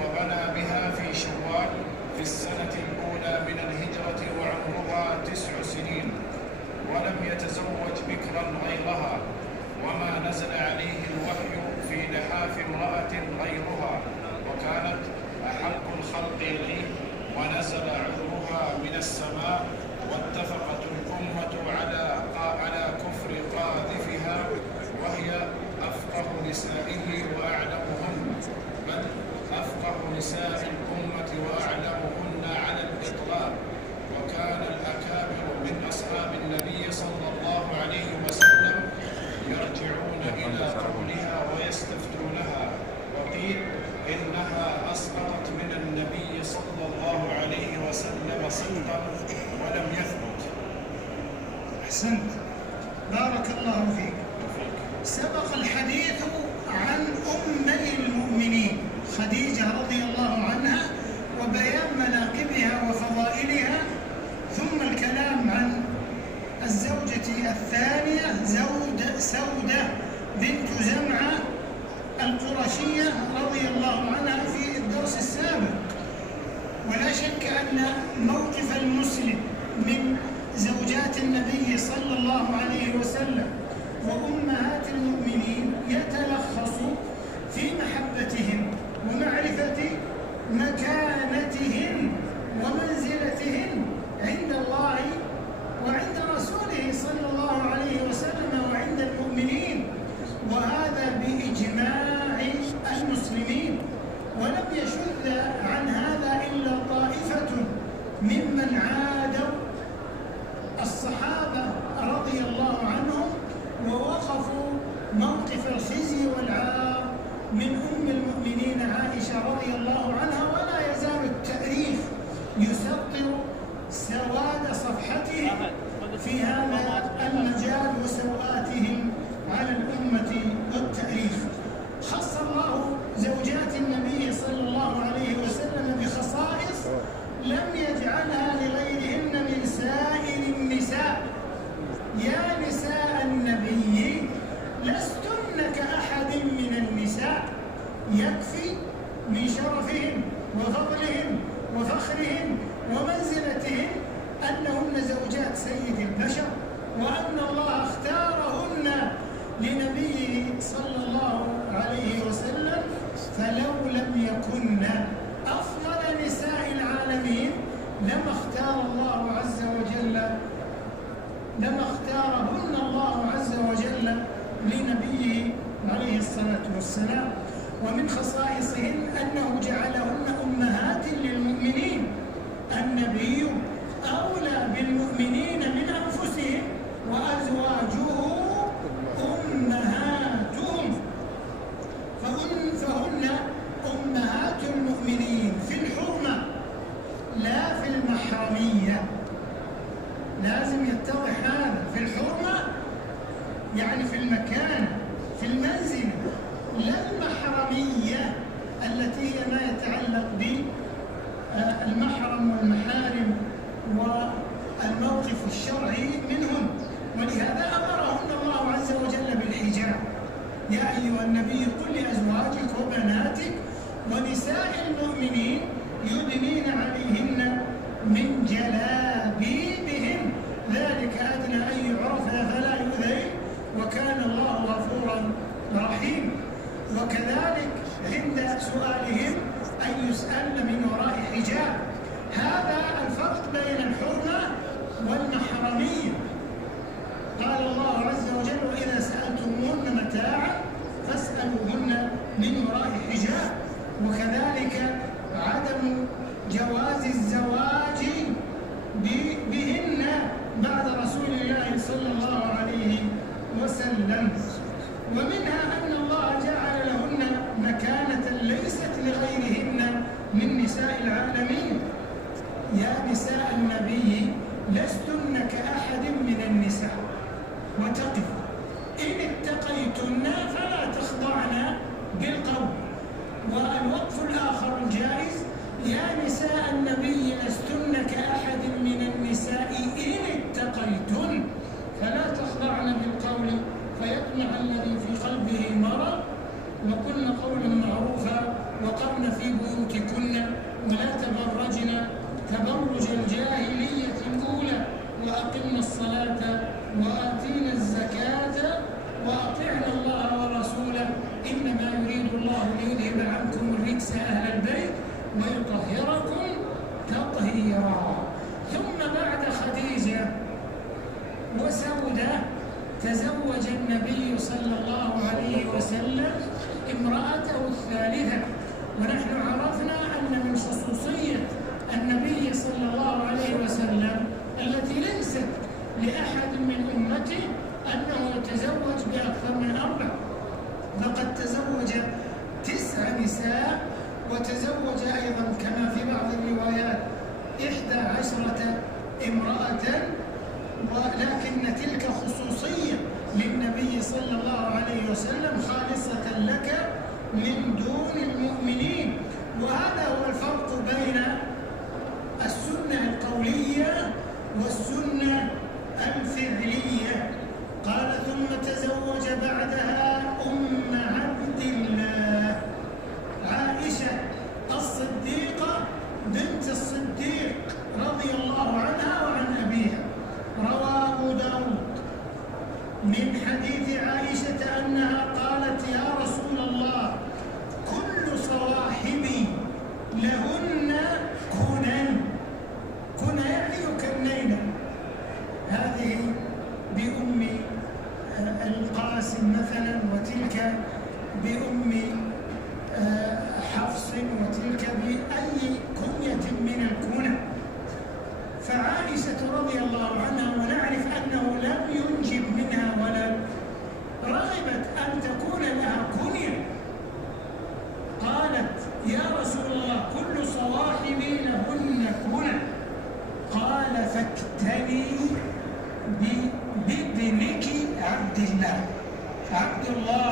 وبنى بها في شوال في السنة الأولى من الهجرة وعمرها 9 سنين، ولم يتزوج بكرا غيرها، وما نزل عليه الوحي في لحاف امرأة غيرها، وكانت أحق الخلق لي، ونزل عذرها من السماء، واتفقت الأمة على كفر قاذفها، وهي أفقه نسائه وأعلمهن، بل أفقه نساء الأمة وأعلمهن على الإطلاق. وكان الأكابر من أصحاب النبي صلى الله عليه وسلم يرجعون إلى قولها ويستفتونها، وقيل إنها أسقطت من النبي صلى الله عليه وسلم صدقا ولم يثبت. أحسنت، بارك الله فيك. سبق الحديث عن أم المؤمنين خديجة رضي الله عنها وبيان مناقبها وفضائلها، ثم الكلام عن الزوجة الثانية سودة بنت زمعة القرشية رضي الله عنها في الدرس السابق. ولا شك أن موقف المسلم من زوجات النبي صلى الله عليه وسلم وأمهات المؤمنين يتلخص في محبتهم ومعرفة مكانتهن ومنزلتهن عند الله وعند رسوله صلى الله عليه وسلم وعند المؤمنين، وهذا بإجماع المسلمين. ولم يشذ عن هذا إلا طائفة ممن عادوا الصحابة رضي الله عنهم ووقفوا موقف الخزي والعار من أم المؤمنين عائشة رضي الله عنها. ولا يزال التاريخ يسطر سواد صفحتهم في هذا المجال وسوءاتهم على الأمة والتاريخ. خص الله زوجات النبي صلى الله عليه وسلم بخصائص لم يجعلها لغيرهن من سائر النساء. يا نساء النبي لستن كأحد من النساء، يكفي من شرفهن وفضلهن وفخرهن ومنزلتهن أنهن زوجات سيد البشر، وأن الله اختارهن لنبيه صلى الله عليه وسلم. فلو لم يكن أفضل نساء العالمين لما اختارهن الله عز وجل لنبيه عليه الصلاة والسلام. ومن خصائصهن أنه جعلهن أمهات للمؤمنين. النبي أولى بالمؤمنين من أنفسهم وأزواجه أمهاتهم، فهن أمهات المؤمنين في الحرمة لا في المحرمية. لازم يتضح هذا. في الحرمة يعني في المكان، في المنزل، لا المحرمية التي هي ما يتعلق بالمحرم والمحارم والموقف الشرعي منهم. ولهذا أمرهن الله عز وجل بالحجاب. يا أيها النبي قل لأزواجك وبناتك ونساء المؤمنين يدنين عليهن من جلابيبهن، ذلك أدنى أن يعرفن فلا يؤذين، وكان الله غفورا رحيما. وكذلك عند سؤالهم أن يسألن من وراء حجاب. هذا الفرق بين الحرمة والمحرمية. قال الله عز وجل وإذا سألتموهن متاعا فاسألوهن من وراء حجاب. وكذلك عدم جواز الزواج بهن بعد رسول الله صلى الله عليه وسلم. ومنها أن الله جعل لهن مكانة ليست لغيرهن من نساء العالمين. يا نساء النبي لستن كأحد من النساء. وتقف إن اتقيتن فلا تخضعن بالقول. والوقف الآخر الجائز يا نساء النبي لستن كأحد من النساء إن اتقيتن فلا تخضعن بالقول فيطمع الذي في قلبه مرض، وقلن قولا معروفا وقرن في بيوتكن ويذهب عنكم الرجس أهل البيت ويطهركم تطهيرا. ثم بعد خديجة وسودة تزوج النبي صلى الله عليه وسلم امرأته الثالثة. ونحن عرفنا أن من خصوصية النبي صلى الله عليه وسلم التي ليست لأحد من أمته أنه يتزوج بأكثر من 4، فقد تزوج 9 نساء، وتزوج أيضا كما في بعض الروايات 11 امرأة، ولكن تلك خصوصية للنبي صلى الله عليه وسلم خالصة لك من دون المؤمنين. وهذا هو الفرق بين السنة القولية والسنة الفعلية. قال ثم تزوج بعدها عبد الله عائشة الصديقة بنت الصديق رضي الله عنها وعن أبيها. روى أبو داود من حديث عائشة أنها قالت يا رسول الله كل صواحبي لهن كنى يعني يكنين. هذه بأم القاسم مثلا، وتلك بأم حفص، وتلك بأي كنية من الكنى. فعائشة رضي الله عنها ونعرف أنه لم ينجب منها ولد، رغبت أن تكون لها كنية. قالت يا رسول الله كل صواحبي لهن كنى. قال فاكتني بابنك عبد الله. عبد الله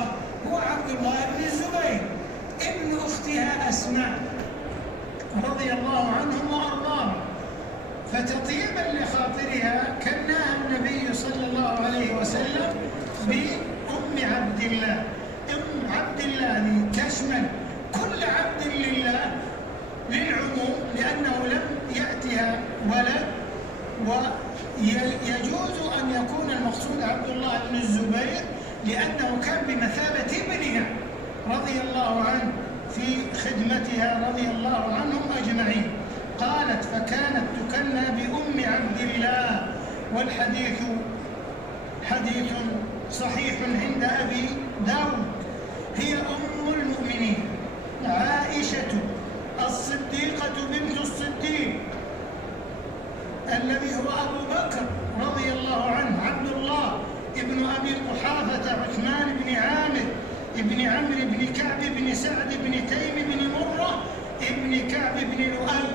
هو عبد الله بن الزبير ابن أختها أسماء رضي الله عنهم وأرضاهم. فتطيبا لخاطرها كناها النبي صلى الله عليه وسلم بأم عبد الله. أم عبد الله تشمل كل عبد لله للعموم، لأنه لم يأتها ولد، ويجوز أن يكون المقصود عبد الله بن الزبير لأنه كان بمثابة ابنها رضي الله عنه في خدمتها رضي الله عنهم أجمعين. قالت فكانت تكنى بأم عبد الله، والحديث حديث صحيح عند أبي داود. هي أم المؤمنين عائشة الصديقة بنت الصديق الذي هو أبو بكر رضي الله عنه، عبد الله ابن أبي قحافة، عثمان بن عامر ابن عمرو بن كعب بن سعد بن تيم بن مرة ابن كعب بن لؤي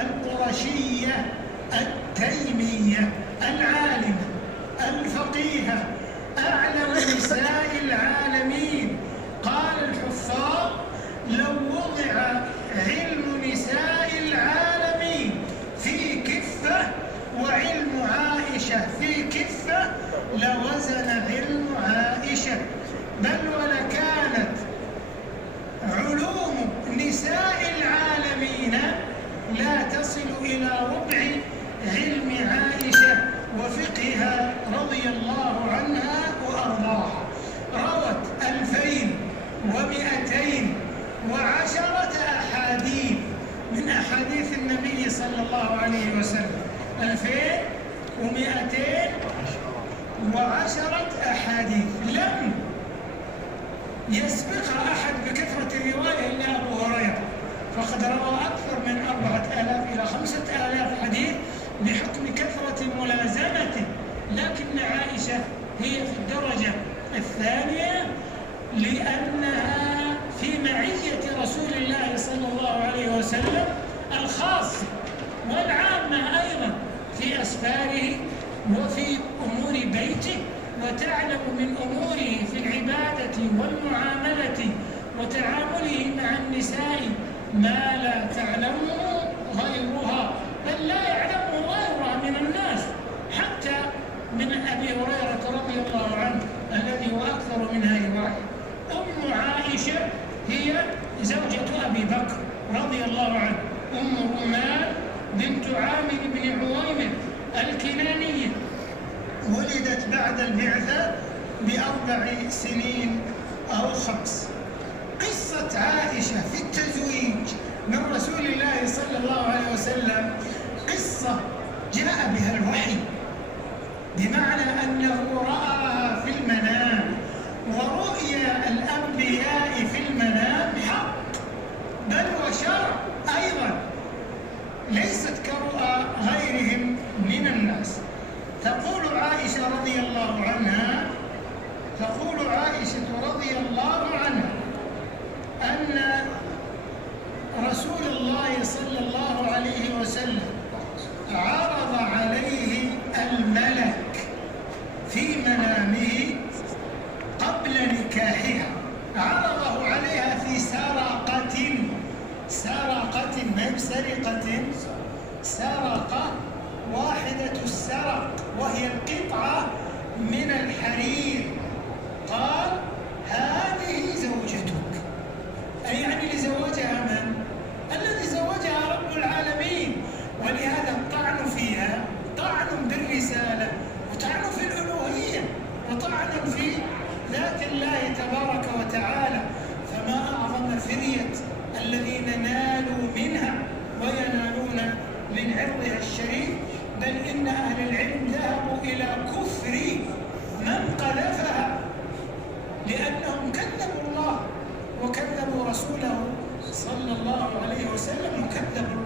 القرشية التيمية العالمة الفقيهة أعلم نساء العالمين. قال الحفاظ لو وضع علم نساء العالمين في كفة وعلم عائشة في كفة لوزن علم عائشة، بل ولكانت علوم نساء العالمين لا تصل إلى ربع علم عائشة وفقهها رضي الله عنها وأرضاها. روت 2210 أحاديث من أحاديث النبي صلى الله عليه وسلم. 2210 أحاديث لم يسبقها أحد بكثرة الرواية إلا أبو هريرة، فقد روى أكثر من 4000 إلى 5000 حديث بحكم كثرة ملازمته. لكن عائشة هي في الدرجة الثانية لأنها في معية رسول الله صلى الله عليه وسلم الخاصة والعامة أيضا في أسفاره وفي أمور بيته، وتعلم من أموره في العبادة والمعاملة وتعامله مع النساء ما لا تعلمه غيرها، بل لا يعلمه غيرها من الناس، حتى من أبي هريرة رضي الله عنه الذي هو أكثر منها رواية. أم عائشة هي زوجة أبي بكر رضي الله عنه، أم رومان بنت عامر بن عويمر الكنانية، ولدت بعد البعثة ب4 سنين أو 5. قصة عائشة عائشة في التزويج من رسول الله صلى الله عليه وسلم قصة جاء بها الوحي، بمعنى أنه رآها في المنام، ورؤيا الأنبياء في المنام حق بل وشرع أيضا، ليست كرؤى غيرهم من الناس. تقول عائشة رضي الله عنها أن رسول الله صلى الله عليه وسلم عرض عليه الملك في منامه قبل نكاحها، عرضه عليها في سرقة، ما هي بسرقة، سرقة واحدة السرق، وهي القطعة من الحرير. قال هذه زوجتك، أي يعني لزواجها من؟ الذي زوجها رب العالمين. ولهذا الطعن فيها طعن بالرسالة، وطعن في الألوهية، وطعن في ذات الله تبارك وتعالى. فما أعظم فرية الذين نالوا منها وينالون من عرضها الشريف. بل إن أهل العلم ذهبوا إلى كفر من قذفها، لأنهم كذبوا الله وكذبوا رسوله صلى الله عليه وسلم وكذبوا